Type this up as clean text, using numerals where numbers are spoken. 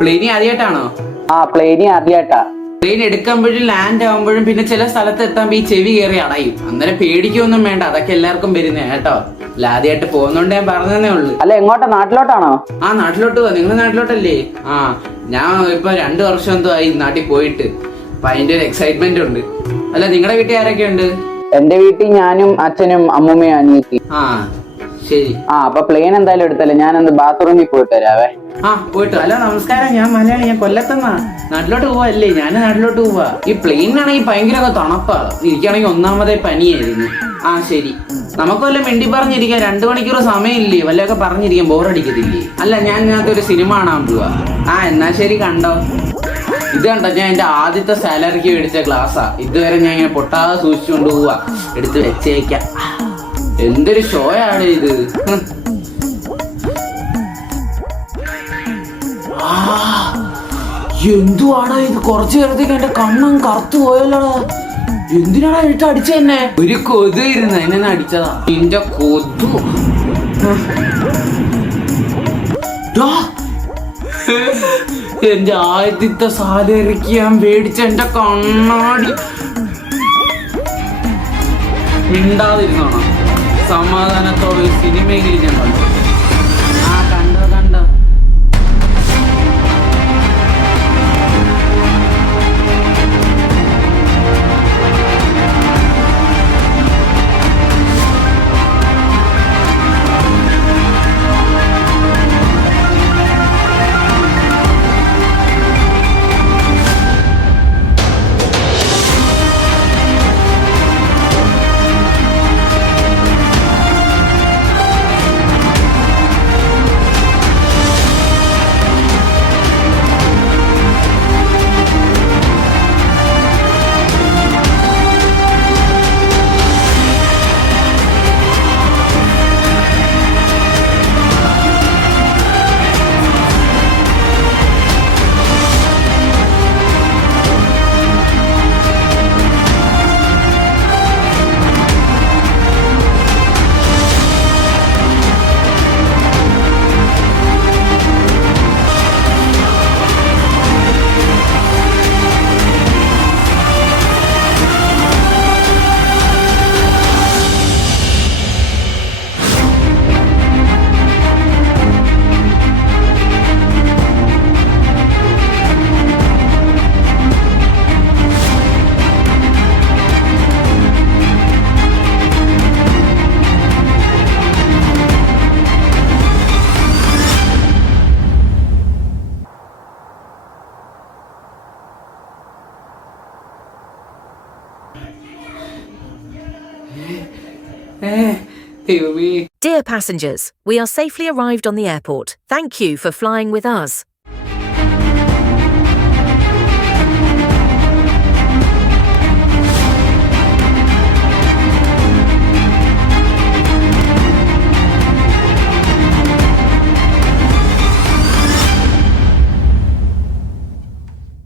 പ്ലെയിനി ആദ്യമായിട്ടാണോ? പ്ലെയിനി ആദ്യമായിട്ടാ. പ്ലെയിൻ എടുക്കുമ്പോഴും ലാൻഡ് ആകുമ്പോഴും പിന്നെ ചില സ്ഥലത്ത് എത്താൻ ഈ ചെവി കയറി അടയും. അന്നേരം പേടിക്കൊന്നും വേണ്ട, അതൊക്കെ എല്ലാവർക്കും വരുന്നേ കേട്ടോ. ആദ്യമായിട്ട് പോകുന്നോണ്ട് ഞാൻ പറഞ്ഞതേ ഉള്ളു. അല്ല, എങ്ങോട്ടാ? നാട്ടിലോട്ടാണോ? നാട്ടിലോട്ട് പോവാ. നിങ്ങളുടെ നാട്ടിലോട്ടല്ലേ? ഞാൻ ഇപ്പൊ 2 വർഷം എന്തോ ആയി നാട്ടിൽ പോയിട്ട്. അപ്പൊ അതിന്റെ ഒരു എക്സൈറ്റ്മെന്റ് ഉണ്ട്. അല്ല, നിങ്ങളുടെ വീട്ടിൽ ആരൊക്കെ ഉണ്ട്? എന്റെ വീട്ടിൽ ഞാനും അച്ഛനും അമ്മൂമ്മയും അനിയത്തി. ശരി. അപ്പൊ പ്ലെയിൻ എന്തായാലും എടുത്തല്ലേ, ഞാനൊന്ന് ബാത്റൂമിൽ പോയിട്ട് വരാവേ. പോയിട്ട്. അല്ല, നമസ്കാരം, ഞാൻ മലയാളി, ഞാൻ കൊല്ലത്തുനിന്നാ. നാട്ടിലോട്ട് പോവല്ലേ? ഞാൻ നാട്ടിലോട്ട് പോവാ. ഈ പ്ലെയിനാണെങ്കിൽ ഭയങ്കര തണുപ്പാ. എനിക്കാണെങ്കിൽ ഒന്നാമതേ പനിയായിരുന്നു. ശരി, നമുക്ക് വല്ല മിണ്ടി പറഞ്ഞിരിക്കാം. 2 മണിക്കൂർ സമയമില്ലേ? വല്ലതൊക്കെ പറഞ്ഞിരിക്കാം, ബോറടിക്കത്തില്ലേ? അല്ല, ഞാൻ ഇതിനകത്ത് ഒരു സിനിമ കാണാൻ പോവാ. എന്നാ ശരി, കണ്ടോ. ഇത് കണ്ടോ, ഞാൻ എന്റെ ആദ്യത്തെ സാലറിക്ക് മേടിച്ച ഗ്ലാസ്സാ. ഇതുവരെ ഞാൻ ഇങ്ങനെ പൊട്ടാതെ സൂക്ഷിച്ചുകൊണ്ട് പോവാ. എടുത്ത് വെച്ചേക്കാം. എന്തൊരു ഷോയാണ് ഇത്. എന്തുവാടാ ഇത്? കുറച്ചു നേരത്തേക്ക് എന്റെ കണ്ണും കറുത്തു പോയല്ലോടാ. എന്തിനാടാ ഇട്ട് അടിച്ച തന്നെ? ഒരു കൊതു ഇരുന്ന് എന്നെ അടിച്ചതാ. നിന്റെ കൊതു. എന്റെ ആദ്യത്തെ സാലറിക്ക് ഞാൻ മേടിച്ച എന്റെ കണ്ണാടി. മിണ്ടാതിരുന്നോണം. സമാധാനത്തോടെ സിനിമയെങ്കിലും ഞാൻ കണ്ടു. കണ്ടോ. Dear passengers, we are safely arrived on the airport. Thank you for flying with us.